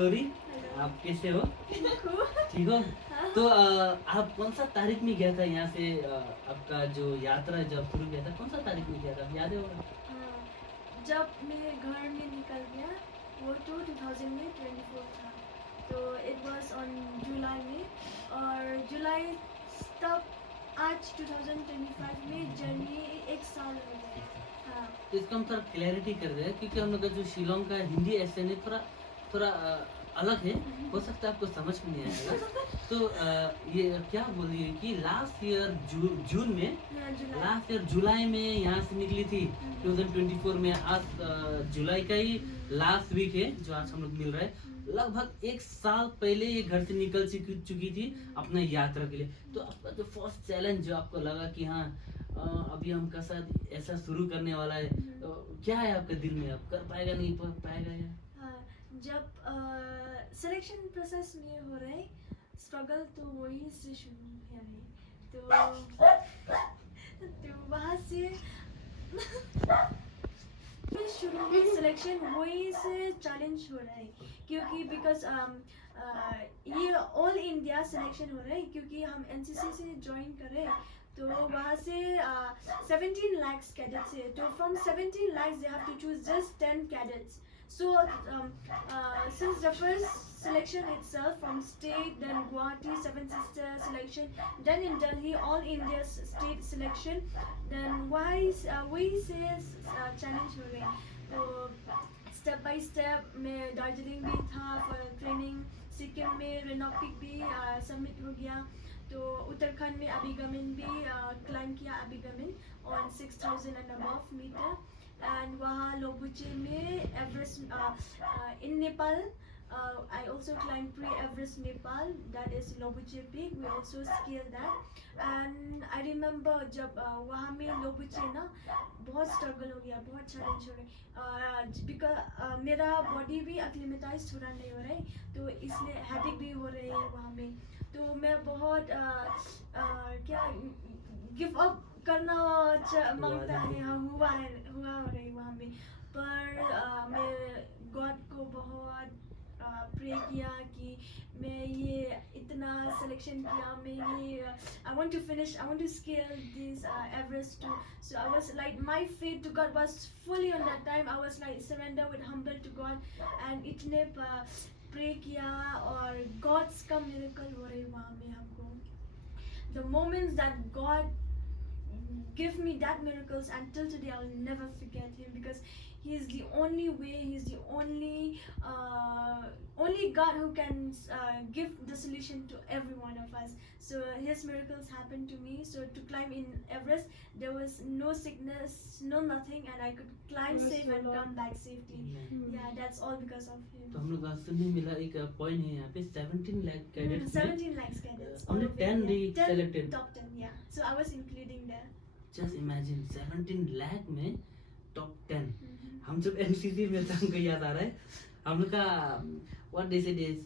Sorry, आप कैसे हो? ठीक हो? हाँ। तो आप कौन सा तारीख में गया था यहाँ से? आपका जो यात्रा जब शुरू किया था, कौन सा तारीख में किया था? याद है होगा? हाँ, जब मैं घर में निकल गया वो तो 2024 था, तो इट वाज ऑन जुलाई में, और जुलाई तब आज 2025 में जर्नी एक साल हो गया। हाँ। तो इसका हम थोड़ा क्लैरिटी कर रहे हैं, क्योंकि हम लोग का जो शिलोंग का हिंदी एक्सेंट है थोड़ा थोड़ा अलग है, हो सकता है आपको समझ में नहीं आएगा। तो ये क्या बोल रही है कि लास्ट ईयर जून में, हाँ, जुलाई। लास्ट ईयर जुलाई में यहाँ से निकली थी 2024 में। आज जुलाई का ही लास्ट वीक है जो आज हम लोग मिल रहे हैं। लगभग एक साल पहले ये घर से निकल चुकी थी अपना यात्रा के लिए। तो आपका जो फर्स्ट चैलेंज जो आपको लगा कि हाँ अभी हम का साथ ऐसा शुरू करने वाला है, तो क्या है आपके दिल में? आप कर पाएगा नहीं पाएगा या? हाँ, जब सिलेक्शन प्रोसेस में हो रहे स्ट्रगल तो वही से शुरू हुआ है, तो वहाँ से शुरू में सिलेक्शन वही से चैलेंज हो रहा है, क्योंकि बिकॉज ये ऑल इंडिया सिलेक्शन हो रहा है, क्योंकि हम एनसीसी से ज्वाइन कर रहे हैं। तो वहाँ से 17 lakhs कैडेट्स है, तो from 17 lakhs they have to choose just 10 cadets. So since the first selection itself from state, then Guwahati Seven Sister selection, then in Delhi all India state selection, then we say challenge हो गए। तो step by step में दार्जिलिंग भी था for training, Sikkim में रेनॉपिक भी submit हो गया, तो उत्तराखंड में अभिगमन भी क्लाइम किया, अभिगमन on 6000 and above metre, and वहाँ लोबुचे में Everest in Nepal I also climbed pre-Everest Nepal, that is Lobuche Peak. We also scaled that, and I remember जब वहाँ में लोबुचे ना बहुत स्ट्रगल हो गया, बहुत चैलेंज हो रहे, बिकॉज मेरा बॉडी भी एक्लिमेटाइज थोड़ा नहीं हो रहा है, तो इसलिए हेडेक भी हो रही है वहाँ में। तो मैं बहुत क्या गिव अप करना मांगता है, हुआ हो रही वहाँ में, पर मैं गॉड को बहुत प्रे किया कि मैं ये इतना सिलेक्शन किया, मैं ये I want to finish, I want to scale this Everest too. So I was like, my faith to God was fully on that time. I was like surrender with humble to God, and इतने pray किया, और God's का miracle हो रही वहाँ में हमको। The moments that God give me that miracles, until today I will never forget him, because he is the only way, he is the only God who can give the solution to every one of us. So his miracles happened to me. So to climb in Everest there was no sickness, no nothing, and I could climb safe and come back safely. Yeah, that's all because of him. तो हम लोग सुनने मिला एक point है यहाँ पे 17 lakh cadets 17 lakhs cadets, only 10 they selected. top 10, yeah, so I was including there. Just imagine 17 lakh में टॉप 10। हम जब एनसीसी में था, हमको याद आ रहा है हम लोग का what they say this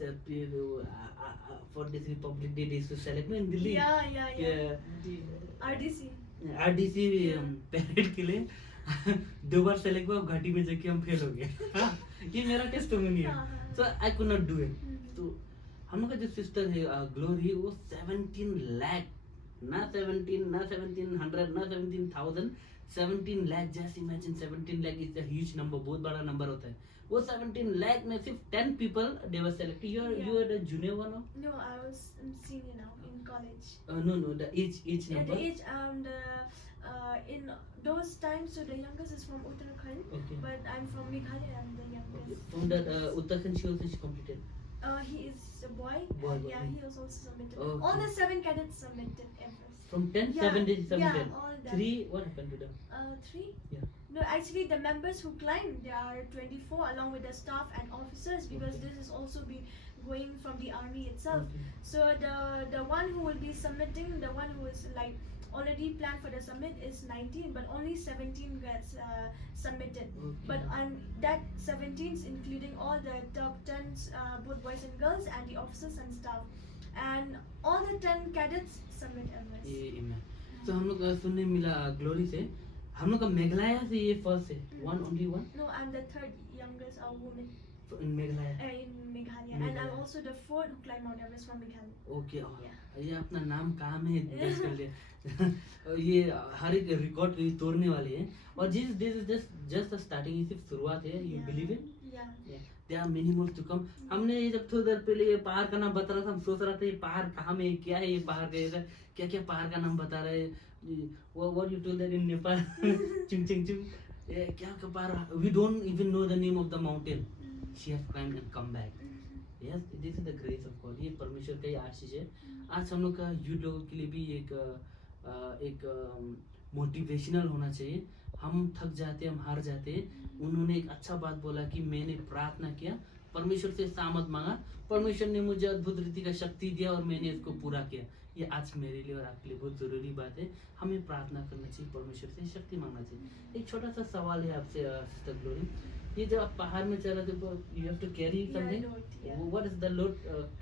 for this republic day this to select in Delhi. Yeah. RDC parade के लिए 2 बार सेलेक्ट हुआ, घाटी में जाके हम फेल हो गए। ये मेरा टेस्टिमोनी है, so I could not do it. तो हम लोग का जो सिस्टर है ग्लोरी, वो 17 लाख, ना 17 ना 1700 ना 17,000, 17 lakh. Just imagine 17 lakh is a huge number, बहुत बड़ा नंबर होता है। वो 17 लाख में सिर्फ 10 people they were selected. You are the junior one, or? No, I was senior now in college. No, the age number. The age in those times, so the youngest is from Uttarakhand, Okay. but I'm from Meghalaya. I'm the youngest. From that Uttarakhand she also completed. He is a boy. Boy. Yeah, he was also submitted. Okay. All the 7 cadets submitted Everest. From 10, Yeah, 7 days, 7 yeah, days. all that. 3, what happened to them? 3? Yeah. No, actually the members who climbed, there are 24 along with the staff and officers, because Okay. this is also be going from the army itself. Okay. So the one who will be submitting, the one who is like already planned for the summit is 19, but only 17 gets submitted. Okay. But on that 17 including all the top 10 both boys and girls and the officers and staff, and all the 10 cadets submit Everest. ये तो हम लोग सुनने मिला glory से, हम लोग का मेघालय से ये फर्स्ट है, one only one. No, I'm the third youngest woman. in Meghalaya. in Meghalaya. And Meghalaya. I'm also the fourth who climbed Mount Everest from Meghalaya. Okay Yeah. ये अपना नाम कहाँ में दर्ज कर लिया ये हर एक रिकॉर्ड को तोड़ने वाले हैं और दिस इज जस्ट स्टार्टिंग, ये सिर्फ शुरुआत है. You believe it? Yeah. There are many more to come. हमने ये जब थोड़ी देर पहले ये पहाड़ का नाम बता रहा था, हम सोच रहा था ये पहाड़ कहाँ में है, क्या है ये पहाड़ का, ऐसा क्या क्या पहाड़ का नाम बता रहे हैं. What you told that in Nepal चिंग चिंग चिंग, ये क्या क्या पहाड़, we don't even know the name of the mountain. She have climbed and come back. Yes, this is the grace of God. ये परमेश्वर का ही आशीष है. आज हम लोग का यूथ लोगों के लिए भी एक मोटिवेशनल होना चाहिए. हम थक जाते हैं, हम हार जाते हैं. उन्होंने एक अच्छा बात बोला कि मैंने प्रार्थना किया, परमेश्वर से सामत मांगा, परमेश्वर ने मुझे अद्भुत रीति का शक्ति दिया और मैंने इसको पूरा किया. ये आज मेरे लिए और आपके लिए बहुत ज़रूरी बात है. हमें प्रार्थना करना चाहिए, परमेश्वर से शक्ति मांगना चाहिए. एक छोटा सा सवाल है आपसे सिस्टर ग्लोरी, ये जब आप पहाड़ में चल रहे थे, you have to carry something, what is the load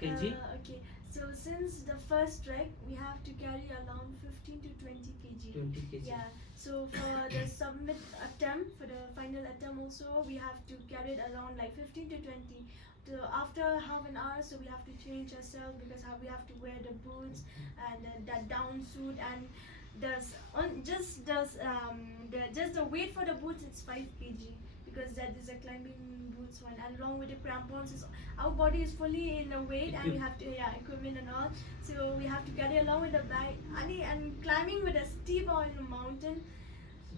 kg? Okay. So since the first trek, we have to carry around 15 to 20 kg. 20 kg. Yeah. So for the summit attempt, for the final attempt also, we have to carry it around like 15 to 20. So after half an hour, so we have to change ourselves because we have to wear the boots and the down suit, and just the weight for the boots, it's 5 kg because that is a climbing boots one, and along with the crampons, our body is fully in a weight and we have to equipment and all, so we have to carry along with the bag. And climbing with a steep or in a mountain,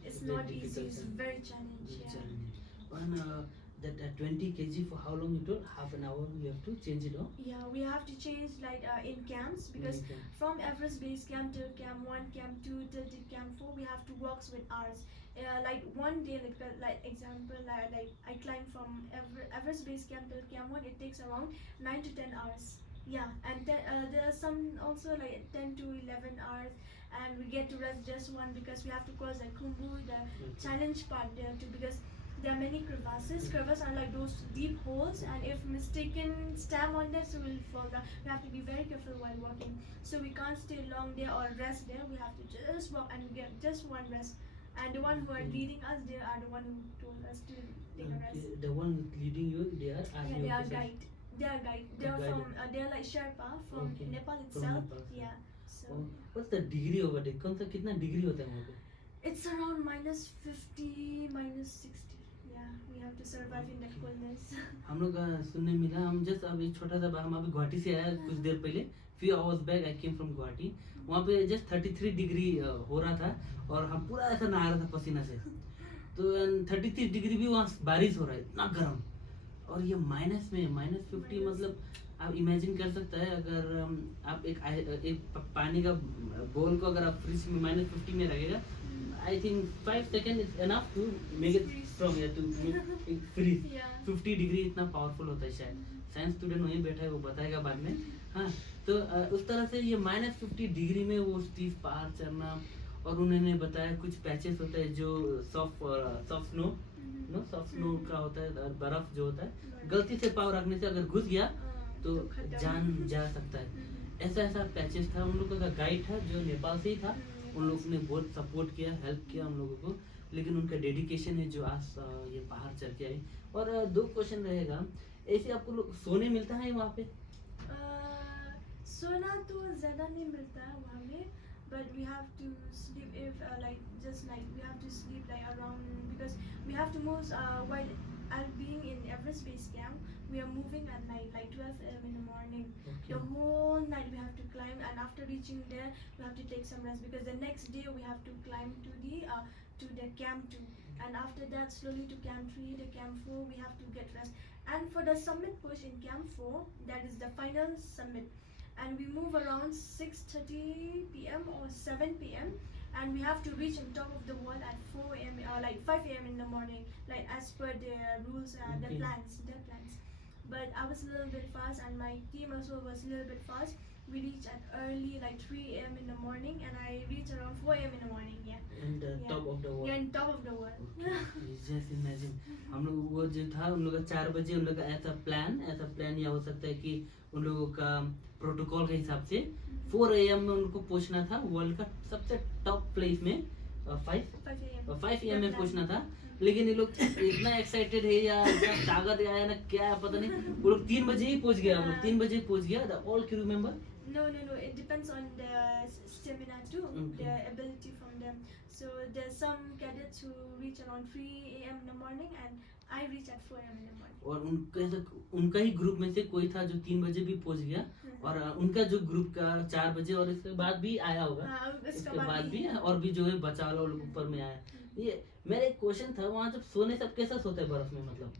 it's Very not easy. difficult, It's sir. very challenging. Very Yeah. challenging. And that 20 kg for how long you told? Half an hour you have to change it, no? Yeah, we have to change like in camps because Okay. from Everest Base Camp till Camp 1, Camp 2 till the Camp 4, we have to walk with hours. Like one day, like example, like I climb from Everest Base Camp till Camp 1, it takes around 9 to 10 hours. Yeah, and there are some also like 10 to 11 hours, and we get to rest just one because we have to cross the Khumbu, the challenge part there too, because there are many crevasses. Crevasses are like those deep holes, and if mistaken stamp on that, so we'll fall down. We have to be very careful while walking. So we can't stay long there or rest there. We have to just walk and get just one rest. And the one who are leading us, they are the one who told us to take a rest. The one leading you, they are Yeah, army they are officers. guide. They are guide. They are Guide. from. They are like Sherpa from Okay. Nepal From itself. Nepal. Yeah. So Oh, what's the degree over there? कौन सा कितना degree होता है वहाँ पे? it's around -50, -60. Yeah, we have to survive in the coldness. हम लोग का सुनने मिला, हम जस्ट अभी छोटा सा हम अभी गुवाहाटी से आया कुछ देर पहले, few hours back I came from Guwahati. वहाँ पे जस्ट 33 डिग्री हो रहा था और हम पूरा ऐसा नहा रहा था पसीना से. तो 33 डिग्री भी वहाँ बारिश हो रहा है, इतना गर्म. और ये माइनस में -50, मतलब आप इमेजिन कर सकता है अगर आप एक पानी का बोल को अगर आप फ्रिज में -50 में रखेगा, I think 5 second is enough to make it strong या टू फ्रीज. Yeah. 50 डिग्री इतना पावरफुल होता है शायद. साइंस स्टूडेंट वहीं बैठा है, वो बताएगा बाद में. हाँ, तो उस तरह से ये -50 डिग्री में वो स्टीफ पहाड़ चढ़ना. और उन्होंने बताया कुछ पैचेस होता है जो सॉफ्ट स्नो का होता है, बर्फ जो होता है, गलती से पाँव रखने से अगर घुस गया तो जान जा सकता है. ऐसा पैचेस था. उन लोगों का गाइड था जो नेपाल से ही था. उन लोगों ने बहुत सपोर्ट किया, हेल्प किया उन लोगों को. लेकिन उनका डेडिकेशन है जो आज ये पहाड़ चढ़ के आई. और 2 क्वेश्चन रहेगा, ऐसे आपको लोग सोने मिलता है वहाँ पे? सोना तो ज़्यादा नहीं मिलता है वहाँ में, but we have to sleep if we have to sleep like around, because we have to move while being in Everest Base Camp. We are moving at night like 12 a.m. in the morning. Okay. The whole night we have to climb, and after reaching there we have to take some rest because the next day we have to climb to the Camp 2, and after that slowly to Camp 3, the Camp 4 we have to get rest. And for the summit push in Camp 4, that is the final summit, and we move around 6:30 p.m. or 7 p.m. and we have to reach on top of the wall at 4 a.m. or like 5 a.m. in the morning, like as per their rules and Okay. their plans. But I was a little bit fast, and my team also was a little bit fast. We reached at early like 3 a.m. in the morning, and I reached around 4 a.m. in the morning. Yeah. And top of the wall. Yeah, on top of the wall. Just imagine हम लोग वो जो था, उन लोग का 4 बजे उन लोग का ऐसा प्लान या हो सकता है कि उन लोगों का प्रोटोकॉल के हिसाब से 4 AM में उनको पहुंचना था वर्ल्ड का सबसे टॉप प्लेस में. 5 5 a.m. AM में पहुंचना था. लेकिन ये लोग इतना एक्साइटेड है या इतना ताकत आया ना क्या है पता नहीं, वो लोग 3 बजे ही पहुंच गया, हम लोग 3 बजे पहुंच गया, all crew member. No. It depends on the stamina too, Okay. the ability from them. So there's some cadets who reach around 3 a.m. in the morning, and I reach at 4 a.m. in the morning. और उनका ही group में से कोई था जो 3 बजे भी पहुंच गया, और उनका जो ग्रुप का 4 बजे और इसके बाद भी आया होगा, हाँ, इसके बाद भी और भी जो है बचा वाला लोग ऊपर में आया। ये मेरा एक क्वेश्चन था, वहाँ जब सोने सब कैसा सोते हैं बर्फ में, मतलब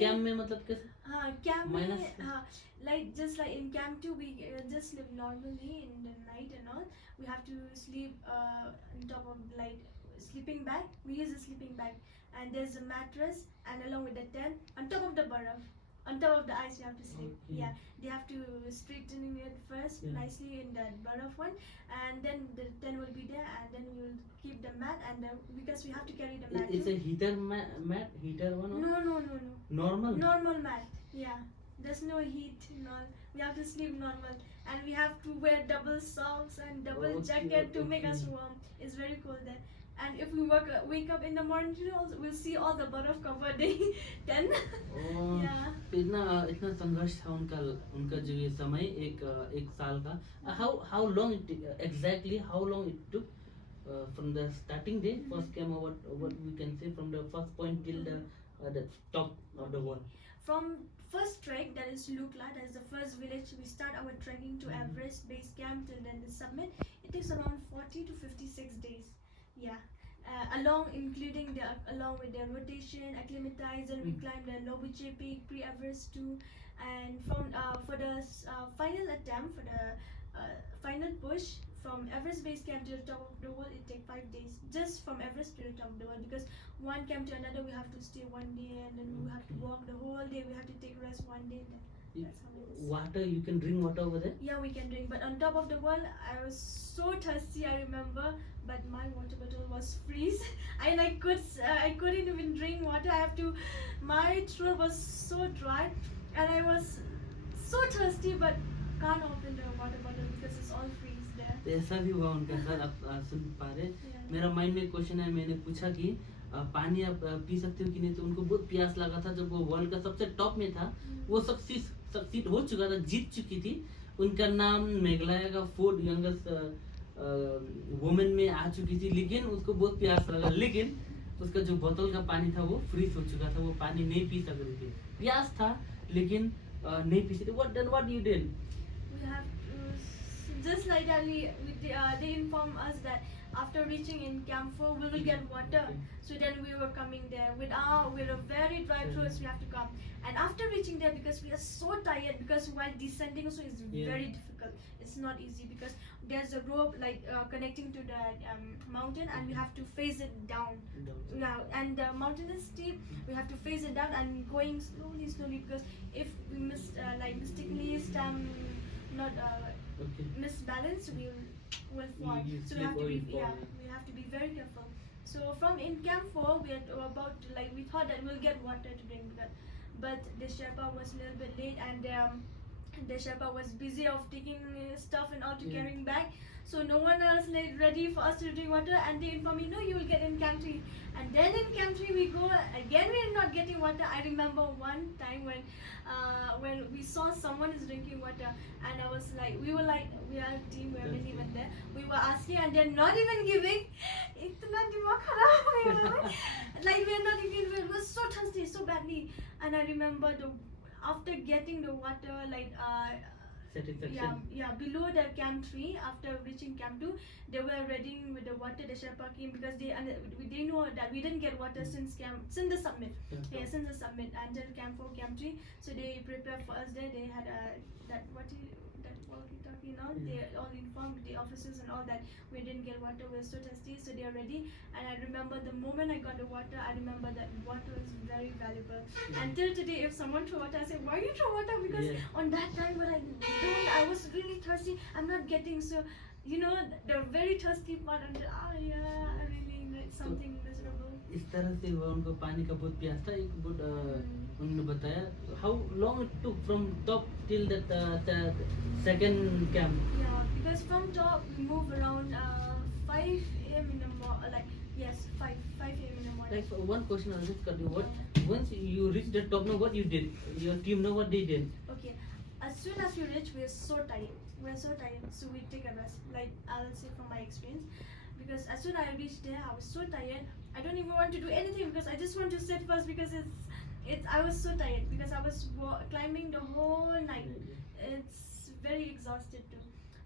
कैंप में, मतलब कैसे? हाँ, कैंप में, Minus- हाँ, like just like in camp too, we just sleep normally in the night and all. We have to sleep on top of like sleeping bag. We use a sleeping bag, and there's a mattress, and along with the tent on top of the baraf, on top of the ice you have to sleep. Okay. Yeah, they have to straighten it first nicely in that baraf one, and then the tent will be there, and then we will keep the mat, and because we have to carry the mat It's too. a heater mat, heater one or No. normal? Normal mat. Yeah. There's no heat, no. We have to sleep normal, and we have to wear double socks and double Okay, jacket to make us okay. warm. It's very cold there. And if we wake up in the morning, we'll see all the barf covered then. और Yeah. इतना संघर्ष था उनका जो ये समय एक साल का। how long exactly how long it took from the starting day, first came over what we can say from the first point till the top of the wall? From first trek, that is Lukla, that is the first village. We start our trekking to Everest base camp till then the summit. It takes around 40 to 56 days. Yeah. Along with the rotation, acclimatize, and we climb the Lobuche Peak, pre-Everest too. And from for the final attempt, for the final push from Everest base camp to the top of the wall, it takes 5 days. Just from Everest to the top of the wall, because one camp to another, we have to stay 1 day, and then we have to walk the whole day. We have to take rest 1 day. That's how it is. Water, you can drink water over there? Yeah, we can drink, but on top of the wall, I was so thirsty, I remember, but my water bottle was freeze, and I couldn't even drink water. My throat was so dry, and I was so thirsty, but can't open the water bottle because it's all freeze there. तो ऐसा भी हुआ उनके साथ, आप सुन पा रहे। Yeah. मेरा माइंड में क्वेश्चन है, मैंने पूछा कि पानी आप पी सकते हो कि नहीं, तो उनको बहुत प्यास लगा था। जब वो वर्ल्ड का सबसे टॉप में था, वो सक्सीड हो चुका था, जीत चुकी थी। उनका नाम मेघालय का 4th यंगेस्ट वुमेन में आ चुकी थी, लेकिन उसको बहुत प्यास लगा, लेकिन उसका जो बोतल का पानी था वो फ्रीज हो चुका था, वो पानी नहीं पी सक रही थी। प्यास था लेकिन नहीं पी सकती। What you did? We have to, just like that, they inform us that after reaching in Camp 4, we will get water. Okay. So then we were coming there with a very dry throats. We have to come, and after reaching there, because we are so tired, because while descending also is very difficult. It's not easy because there's a rope like connecting to the mountain, and we have to face it down. Yeah, and the mountain is steep. We have to face it down and going slowly, because if we mistakenly stand not Okay. misbalance, we will fall. You So we have to slip or be you fall. we have to be very careful. So from in Camp 4, we are about to, we thought that we'll get water to drink, but the Sherpa was a little bit late, and the Sherpa was busy of taking stuff and all to carrying back. So no one else ready for us to drink water, and they informed me, no, you will get in Camp 3. And then in Camp 3 we go again, we are not getting water. I remember one time when we saw someone is drinking water, and I was like, we are a team, we are many even there. We were asking, and they're not even giving. Itna dimag kharab ho gaya. Like we are not even giving. We were so thirsty, so badly. And I remember after getting the water, Satisfaction. below the Camp 3, after reaching Camp 2, they were ready with the water. The Sherpa came because they know that we didn't get water since the summit. Yeah. Since the summit until Camp 4, Camp 3. So they prepared for us there. They had that walkie-talkie now. They all informed the officers and all that we didn't get water. We were so thirsty, so they are ready. And I remember the moment I got the water, I remember that water is very valuable. Until today, if someone throw water, I say, why you throw water? Because on that time when I was really thirsty. I'm not getting, so the very thirsty part until I really need something miserable. इस तरह से हुआ, उनको पानी का बहुत प्यास था। एक उन्होंने बताया how long it took from top till the second camp. Yeah, because from top we move around 5 a.m. in the morning. Yes, 5 a.m. in the morning. Like one question I'll just cut you. What once you reach the top, now what you did? Your team know what they did? Okay, as soon as we reach, we're so tired. So we take a rest. Like I'll say from my experience, because as soon as I reached there, I was so tired. I don't even want to do anything because I just want to sit first because it's. I was so tired because I was climbing the whole night. It's very exhausted too.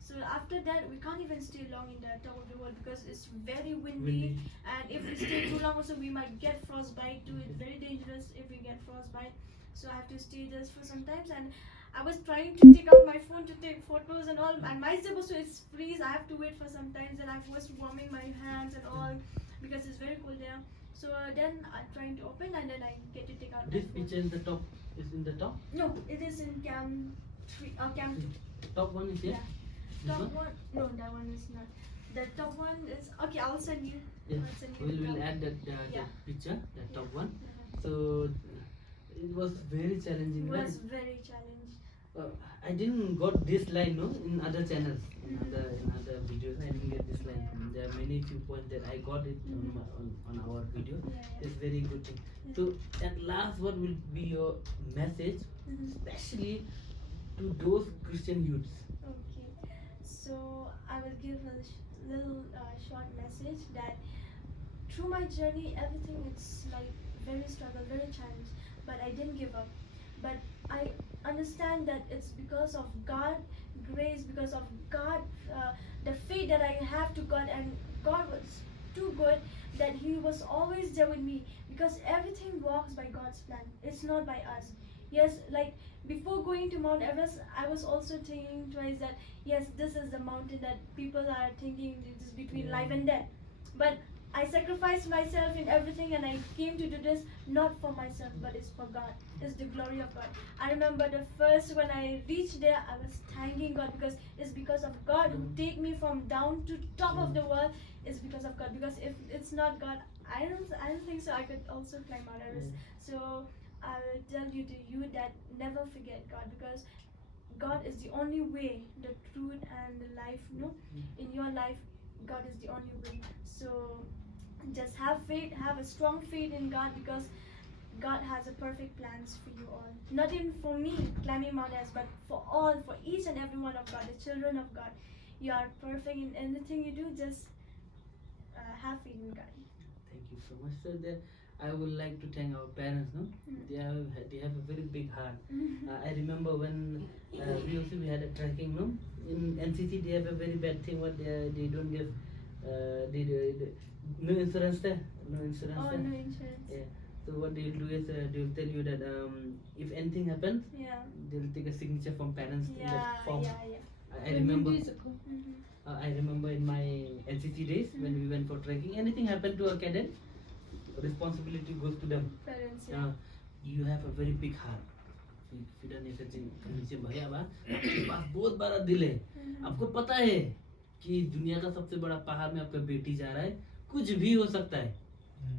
So after that, we can't even stay long in the top of the wall because it's very windy. And if we stay too long, also we might get frostbite too. It's very dangerous if we get frostbite. So I have to stay just for some times. And I was trying to take out my phone to take photos and all. And myself also it's freeze. I have to wait for some times, and I was warming my hands and all because it's very cold there. So then I'm trying to open, and then I get to take out. This my phone. picture in the top is in the top. No, it is in cam 3. Cam 2. Top one is here. Yeah. This Top one? one? No, that one is not. The top one is okay. I'll send you. Yeah. I'll send you We'll the top add that Yeah. picture, that top Yeah. one. Yeah. So it was very challenging, It right? was very challenging. I didn't got this line no in other channels, in Mhm. other videos. I didn't get this line. Yeah. There are many few points that I got it Mhm. on our video. Yeah. It's very good thing. Yeah. So at last, what will be your message, Mhm. especially to those Christian youths? Okay. So I will give a little short message that through my journey, everything is like very struggle, very challenge, but I didn't give up. But I understand that it's because of God grace, because of God, the faith that I have to God, and God was too good that He was always there with me because everything works by God's plan. It's not by us. Yes, like before going to Mount Everest, I was also thinking twice that yes, this is the mountain that people are thinking it is between life and death. But I sacrificed myself in everything and I came to do this not for myself but it's for God. It's the glory of God. I remember the first when I reached there, I was thanking God because it's because of God who take me from down to top of the world. It's because of God. Because if it's not God, I don't think so I could also climb Mount Everest. So I will tell you that never forget God because God is the only way, the truth and the life. No, in your life, God is the only way. So just have faith, have a strong faith in God because God has a perfect plans for you all. Not even for me climbing Mount Everest, but for all, for each and every one of God, the children of God. You are perfect in anything you do. Just have faith in God. Thank you so much, sir. I would like to thank our parents. No, they have a very big heart. I remember when we had a trekking. No, in NCC they have a very bad thing. What they don't give. No insurance there. No insurance Oh, there. no insurance. Yeah. So what they'll do is they'll tell you that if anything happens, Yeah. they'll take a signature from parents in Yeah, that form. yeah. I remember. Mhm. I remember in my NCC days when we went for trekking, anything happened to a cadet, responsibility goes to them. Parents, yeah. You have a very big heart. फिर ऐसे नीचे भैया बा आपके पास बहुत बड़ा दिल है. आपको पता है कि दुनिया का सबसे बड़ा पहाड़ में आपका बेटी जा रहा है, कुछ भी हो सकता है,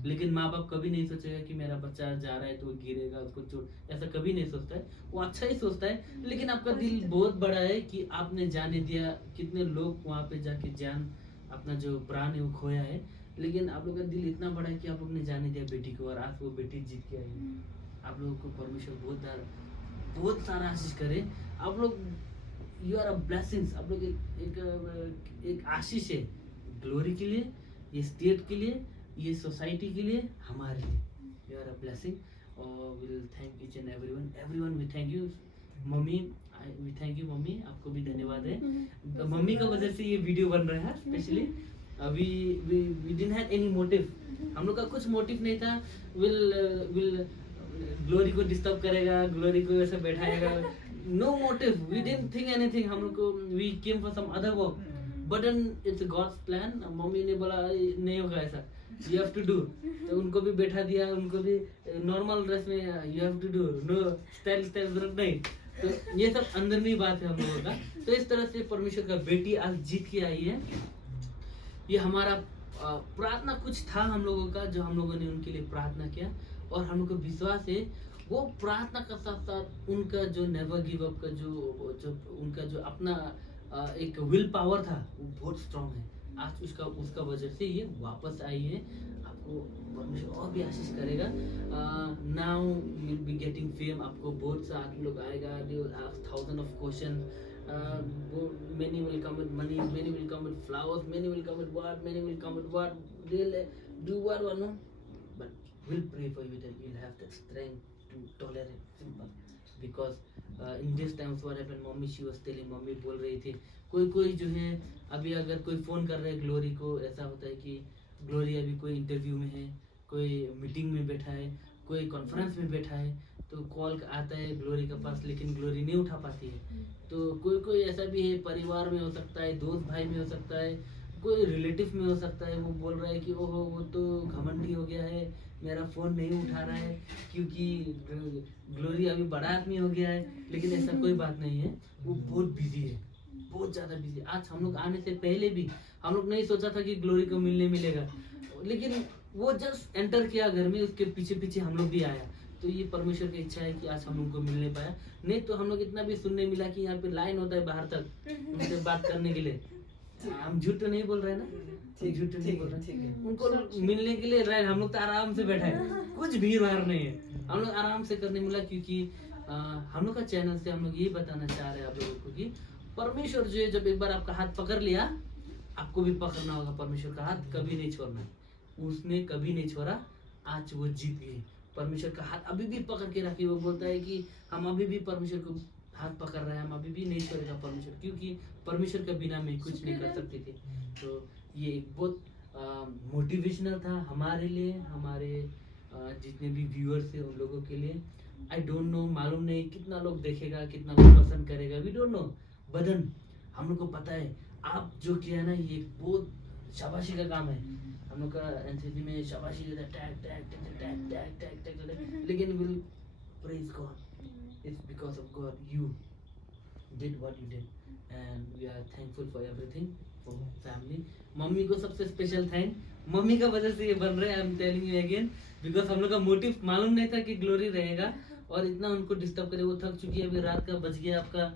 लेकिन माँ बाप कभी नहीं सोचेगा कि मेरा बच्चा जा रहा है तो गिरेगा, उसको चोट, ऐसा कभी नहीं सोचता है. वो अच्छा ही सोचता है, लेकिन आपका दिल बहुत बड़ा है कि आपने जाने दिया. कितने लोग वहाँ पे जाके जान अपना जो प्राण है वो खोया है, लेकिन आप लोग का दिल इतना बड़ा है कि आप लोग ने जाने दिया बेटी को और आज वो बेटी जीत के आई है. आप लोगों को परमेश्वर बहुत सारा आशीष करे. आप लोग यू आर अ ब्लेसिंग्स. आप लोग एक आशीष है ग्लोरी के लिए, ये स्टेट के लिए, ये सोसाइटी के लिए, हमारे लिए. You are a blessing. और we'll thank each and everyone we thank you. Mummy we thank you. Mummy आपको भी धन्यवाद है. मम्मी का वजह से ये वीडियो बन रहा है specially. We didn't have any motive. हम लोग का कुछ मोटिव नहीं था. विल ग्लोरी को डिस्टर्ब करेगा, ग्लोरी को ऐसे बैठाएगा. No motive. We didn't think anything. हम लोग को we came for some other work, but then it's God's plan. Mummy ने बोला नहीं होगा ऐसा, यू हैव टू डू. तो उनको भी बैठा दिया, उनको भी नॉर्मल ड्रेस में you have to do. No style जरूरत नहीं. तो ये सब अंदर में ही बात है हम लोगों का. तो इस तरह से परमेश्वर का बेटी आज जीत के आई है. ये हमारा प्रार्थना कुछ था हम लोगों का, जो हम लोगों ने उनके लिए प्रार्थना किया, और हम लोग को विश्वास है वो प्रार्थना का साथ साथ उनका जो नेवर गिव अप का जो उनका जो अपना एक विल पावर था वो बहुत स्ट्रांग है. आज उसका उसका वजह से ये वापस आई है। आपको परमेश्वर और भी आशीष करेगा। Now you will be getting fame. आपको बहुत सा आदमी लोग आएगा, they will ask thousand of question. many will come with money, many will come with flowers, many will come with what, many will come with what, they'll do what or no, but we'll pray for you that you'll have the strength to tolerate. Simple. Because in this times what happened, mummy she was telling, mummy बोल रही थी कोई कोई जो है अभी अगर कोई फ़ोन कर रहा है ग्लोरी को, ऐसा होता है कि ग्लोरी अभी कोई इंटरव्यू में है, कोई मीटिंग में बैठा है, कोई कॉन्फ्रेंस में बैठा है, तो कॉल आता है ग्लोरी के पास, लेकिन ग्लोरी नहीं उठा पाती है। तो कोई कोई ऐसा भी है, परिवार में हो सकता है, दोस्त भाई में हो सकता है, कोई रिलेटिव में हो सकता है, वो बोल रहा है कि ओहो वो तो घमंडी हो गया है, मेरा फ़ोन नहीं उठा रहा है क्योंकि ग्लोरी अभी बड़ा आदमी हो गया है। लेकिन ऐसा कोई बात नहीं है, वो बहुत बिजी है, बहुत ज़्यादा बिजी। आज हम लोग आने से पहले भी हम लोग नहीं सोचा था कि ग्लोरी को मिलने मिलेगा, लेकिन वो जस्ट एंटर किया घर में, उसके पीछे पीछे हम लोग भी आया। तो ये परमेश्वर की इच्छा है कि आज हम लोग को मिलने पाया। नहीं तो हम लोग इतना भी सुनने मिला कि यहाँ पे लाइन होता है बाहर तक उनसे बात करने के लिए। हम झूठ तो नहीं बोल रहे ना, झूठ तो नहीं बोल रहे। उनको मिलने के लिए लाइन, हम लोग तो आराम से बैठे हैं, कुछ भीड़ भाड़ नहीं है, हम लोग आराम से करने मिला। क्योंकि हम लोग का चैनल से हम लोग ये बताना चाह रहे हैं आप लोगों को कि परमेश्वर जो है, जब एक बार आपका हाथ पकड़ लिया, आपको भी पकड़ना होगा। परमेश्वर का हाथ कभी नहीं छोड़ना है, उसने कभी नहीं छोड़ा, आज वो जीत गई। परमेश्वर का हाथ अभी भी पकड़ के रखिए। वो बोलता है कि हम अभी भी परमेश्वर को हाथ पकड़ रहे हैं, हम अभी भी नहीं छोड़ेगा परमेश्वर, क्योंकि परमेश्वर के बिना मैं कुछ नहीं कर सकती थी। तो ये एक बहुत मोटिवेशनल था हमारे लिए, हमारे जितने भी व्यूअर्स हैं उन लोगों के लिए। आई डोंट नो, मालूम नहीं कितना लोग देखेगा, कितना लोग पसंद करेगा, वी डोंट नो, बदन हम लोग को पता है। आप जो किया ना, ये बहुत शाबाशी का काम है। हम लोग का एनसीसी में शाबाशी देता है, tag tag tag tag tag tag tag, लेकिन we'll praise God, it's because of God you did what you did and we are thankful for everything, for family. Mummy को सबसे स्पेशल थैंक, मम्मी का वजह से ये बन रहे हैं, I am telling you again, because हम लोग का मोटिव मालूम नहीं था कि ग्लोरी रहेगा और इतना उनको डिस्टर्ब करे। वो थक चुकी है, अभी रात का बज गया आपका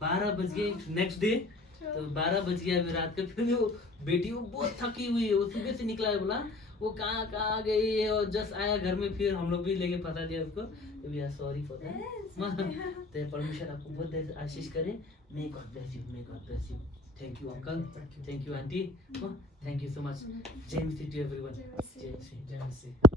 12 बज गए नेक्स्ट डे, तो 12 बज गया अभी रात का। फिर भी वो बेटी वो बहुत थकी हुई है, वो सुबह से निकला है, बोला वो कहाँ गई है, और जस्ट आया घर में, फिर हम लोग भी लेके पता दिया उसको। तो we are sorry for that. तो परमेश्वर आपको बहुत आशीष करे। May God bless you, may God bless you. Thank you uncle, thank you aunty, thank you so much. जय मसीह टू एवरीवन। जय मसीह।